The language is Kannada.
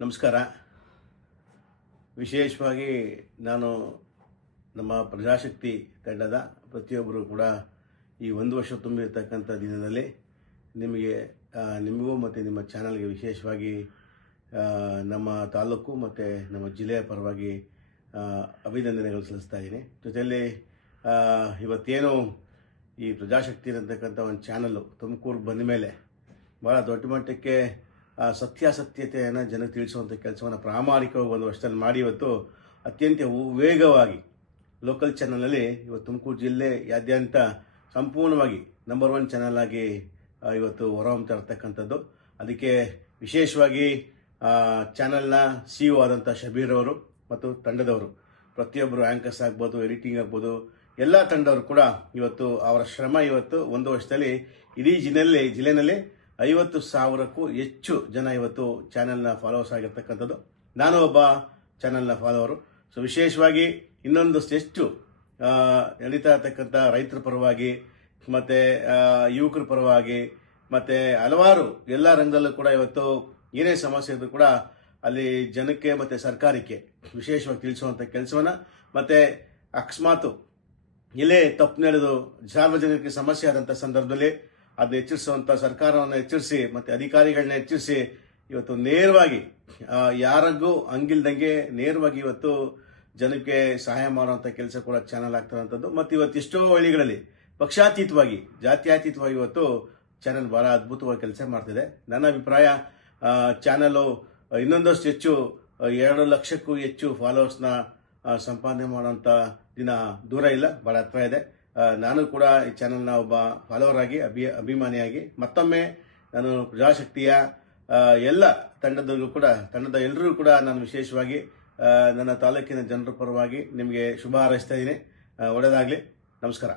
ನಮಸ್ಕಾರ. ವಿಶೇಷವಾಗಿ ನಾನು ನಮ್ಮ ಪ್ರಜಾಶಕ್ತಿ ತಂಡದ ಪ್ರತಿಯೊಬ್ಬರು ಕೂಡ ಈ ಒಂದು ವರ್ಷ ತುಂಬಿರತಕ್ಕಂಥ ದಿನದಲ್ಲಿ ನಿಮಗೂ ಮತ್ತು ನಿಮ್ಮ ಚಾನಲ್ಗೆ ವಿಶೇಷವಾಗಿ ನಮ್ಮ ತಾಲೂಕು ಮತ್ತು ನಮ್ಮ ಜಿಲ್ಲೆಯ ಪರವಾಗಿ ಅಭಿನಂದನೆಗಳು ಸಲ್ಲಿಸ್ತಾ ಇದ್ದೀನಿ. ಜೊತೆಯಲ್ಲಿ ಇವತ್ತೇನು ಈ ಪ್ರಜಾಶಕ್ತಿ ಅಂತಕ್ಕಂಥ ಒಂದು ಚಾನಲ್ಲು ತುಮಕೂರು ಬಂದ ಮೇಲೆ ಭಾಳ ದೊಡ್ಡ ಮಟ್ಟಕ್ಕೆ ಸತ್ಯಾಸತ್ಯತೆಯನ್ನು ಜನಕ್ಕೆ ತಿಳಿಸುವಂಥ ಕೆಲಸವನ್ನು ಪ್ರಾಮಾಣಿಕವಾಗಿ ಒಂದು ವರ್ಷದಲ್ಲಿ ಮಾಡಿ ಇವತ್ತು ಅತ್ಯಂತ ವೇಗವಾಗಿ ಲೋಕಲ್ ಚಾನಲಲ್ಲಿ ಇವತ್ತು ತುಮಕೂರು ಜಿಲ್ಲೆಯಾದ್ಯಂತ ಸಂಪೂರ್ಣವಾಗಿ ನಂಬರ್ 1 ಚಾನಲ್ ಆಗಿ ಇವತ್ತು ಹೊರಹೊಮ್ತಾ ಇರ್ತಕ್ಕಂಥದ್ದು. ಅದಕ್ಕೆ ವಿಶೇಷವಾಗಿ ಚಾನಲ್ನ CEO ಆದಂಥ ಶಬೀರ್ ಅವರು ಮತ್ತು ತಂಡದವರು ಪ್ರತಿಯೊಬ್ಬರು ಆ್ಯಂಕರ್ಸ್ ಆಗ್ಬೋದು, ಎಡಿಟಿಂಗ್ ಆಗ್ಬೋದು, ಎಲ್ಲ ತಂಡವರು ಕೂಡ ಇವತ್ತು ಅವರ ಶ್ರಮ ಇವತ್ತು ಒಂದು ವರ್ಷದಲ್ಲಿ ಇಡೀ ಜಿಲ್ಲೆಯಲ್ಲಿ 50,000ಕ್ಕೂ ಹೆಚ್ಚು ಜನ ಇವತ್ತು ಚಾನೆಲ್ನ ಫಾಲೋವರ್ಸ್ ಆಗಿರ್ತಕ್ಕಂಥದ್ದು. ನಾನು ಒಬ್ಬ ಚಾನೆಲ್ನ ಫಾಲೋವರು. ಸೊ ವಿಶೇಷವಾಗಿ ಇನ್ನೊಂದು ಹೆಚ್ಚು ನಡೀತಾ ಇರ್ತಕ್ಕಂಥ ರೈತರ ಪರವಾಗಿ ಮತ್ತು ಯುವಕರ ಪರವಾಗಿ ಮತ್ತು ಹಲವಾರು ಎಲ್ಲ ರಂಗದಲ್ಲೂ ಕೂಡ ಇವತ್ತು ಏನೇ ಸಮಸ್ಯೆ ಇದ್ರೂ ಕೂಡ ಅಲ್ಲಿ ಜನಕ್ಕೆ ಮತ್ತು ಸರ್ಕಾರಕ್ಕೆ ವಿಶೇಷವಾಗಿ ತಿಳಿಸುವಂಥ ಕೆಲಸವನ್ನು ಮತ್ತು ಅಕಸ್ಮಾತ್ ಇಲ್ಲೇ ತಪ್ಪು ನಡೆದು ಸಾರ್ವಜನಿಕರಿಗೆ ಸಮಸ್ಯೆ ಆದಂಥ ಸಂದರ್ಭದಲ್ಲಿ ಅದನ್ನ ಎಚ್ಚರಿಸುವಂಥ ಸರ್ಕಾರವನ್ನು ಎಚ್ಚರಿಸಿ ಮತ್ತು ಅಧಿಕಾರಿಗಳನ್ನ ಎಚ್ಚರಿಸಿ ಇವತ್ತು ನೇರವಾಗಿ ಯಾರಿಗೂ ಹಂಗಿಲ್ದಂಗೆ ನೇರವಾಗಿ ಇವತ್ತು ಜನಕ್ಕೆ ಸಹಾಯ ಮಾಡುವಂಥ ಕೆಲಸ ಕೂಡ ಚಾನಲ್ ಆಗ್ತಿರೋಂಥದ್ದು. ಮತ್ತು ಇವತ್ತು ಎಷ್ಟೋ ಹಳ್ಳಿಗಳಲ್ಲಿ ಪಕ್ಷಾತೀತವಾಗಿ ಜಾತ್ಯತೀತವಾಗಿ ಇವತ್ತು ಚಾನಲ್ ಬಹಳ ಅದ್ಭುತವಾಗಿ ಕೆಲಸ ಮಾಡ್ತಿದೆ. ನನ್ನ ಅಭಿಪ್ರಾಯ ಚಾನಲ್ ಇನ್ನೊಂದಷ್ಟು ಹೆಚ್ಚು 2 ಲಕ್ಷಕ್ಕೂ ಹೆಚ್ಚು ಫಾಲೋವರ್ಸ್ನ ಸಂಪಾದನೆ ಮಾಡುವಂಥ ದಿನ ದೂರ ಇಲ್ಲ, ಬಹಳ ಹತ್ರ ಇದೆ. ನಾನು ಕೂಡ ಈ ಚಾನಲ್ನ ಒಬ್ಬ ಫಾಲೋವರ್ ಆಗಿ ಅಭಿಮಾನಿಯಾಗಿ ಮತ್ತೊಮ್ಮೆ ನಾನು ಪ್ರಜಾಶಕ್ತಿಯ ಎಲ್ಲ ತಂಡದ ಎಲ್ಲರಿಗೂ ಕೂಡ ನಾನು ವಿಶೇಷವಾಗಿ ನನ್ನ ತಾಲೂಕಿನ ಜನರ ಪರವಾಗಿ ನಿಮಗೆ ಶುಭ ಹಾರೈಸ್ತಾ ಇದ್ದೀನಿ. ಒಳ್ಳೆಯದಾಗಲಿ. ನಮಸ್ಕಾರ.